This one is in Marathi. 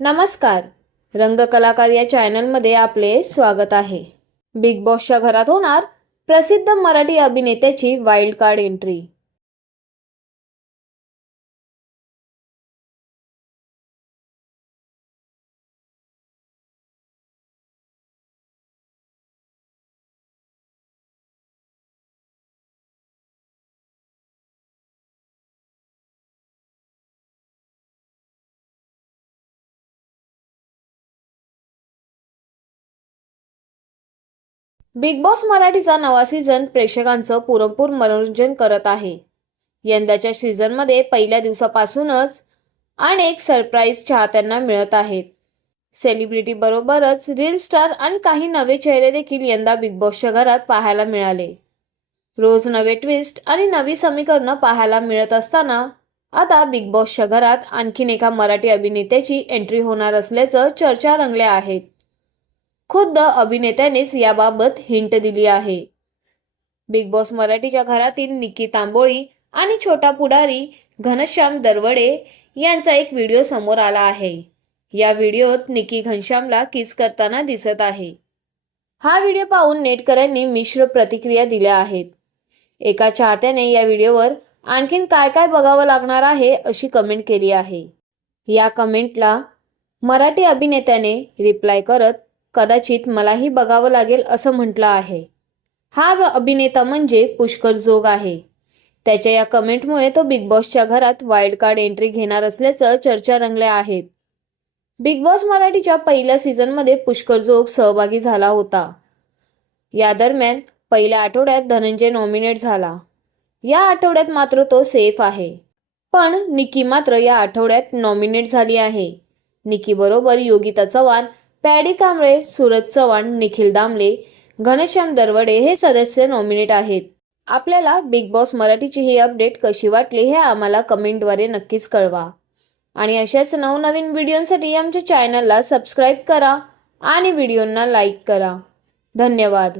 नमस्कार. रंगकलाकार या चॅनलमध्ये आपले स्वागत आहे. बिग बॉसच्या घरात होणार प्रसिद्ध Marathi अभिनेत्याची wild card entry Bigg Boss मराठीचा नवा सीझन प्रेक्षकांचं पुरेपूर मनोरंजन करत आहे. यंदाच्या सीझनमध्ये पहिल्या दिवसापासूनच अनेक सरप्राईज चाहत्यांना मिळत आहेत. सेलिब्रिटी बरोबरच रील स्टार आणि काही नवे चेहरे देखील यंदा बिग बॉसच्या घरात पाहायला मिळाले. रोज नवे ट्विस्ट आणि नवी समीकरणं पाहायला मिळत असताना आता बिग बॉसच्या घरात आणखीन एका मराठी अभिनेत्याची एंट्री होणार असल्याचं चर्चा रंगल्या आहेत. खुद्द अभिनेत्यानेच याबाबत हिंट दिली आहे. बिग बॉस मराठीच्या घरातील निकी तांबोळी आणि छोटा पुढारी घनश्याम दरवडे यांचा एक व्हिडिओ समोर आला आहे. या व्हिडिओत निकी घनश्यामला किस करताना दिसत आहे. हा व्हिडिओ पाहून नेटकऱ्यांनी मिश्र प्रतिक्रिया दिल्या आहेत. एका चाहत्याने या व्हिडिओवर आणखीन काय काय बघावं लागणार आहे अशी कमेंट केली आहे. या कमेंटला मराठी अभिनेत्याने रिप्लाय करत कदाचित मलाही बघावं लागेल असं म्हटलं आहे. हा अभिनेता म्हणजे पुष्कर जोग आहे. त्याच्या या कमेंटमुळे तो बिग बॉसच्या घरात वाईल्ड कार्ड एंट्री घेणार असल्याचं चर्चा रंगल्या आहेत. बिग बॉस मराठीच्या पहिल्या सीझनमध्ये पुष्कर जोग सहभागी झाला होता. या दरम्यान पहिल्या आठवड्यात धनंजय नॉमिनेट झाला. या आठवड्यात मात्र तो सेफ आहे. पण निकी मात्र या आठवड्यात नॉमिनेट झाली आहे. निकी बरोबर योगिता चव्हाण पॅडी कांबळे सूरज चव्हाण निखिल दामले घनश्याम दरवडे हे सदस्य नॉमिनेट आहेत. आपल्याला बिग बॉस मराठीची ही अपडेट कशी वाटली हे आम्हाला कमेंटद्वारे नक्कीच कळवा. आणि अशाच नवनवीन व्हिडिओंसाठी आमच्या चॅनलला सबस्क्राईब करा आणि व्हिडिओंना लाईक करा. धन्यवाद.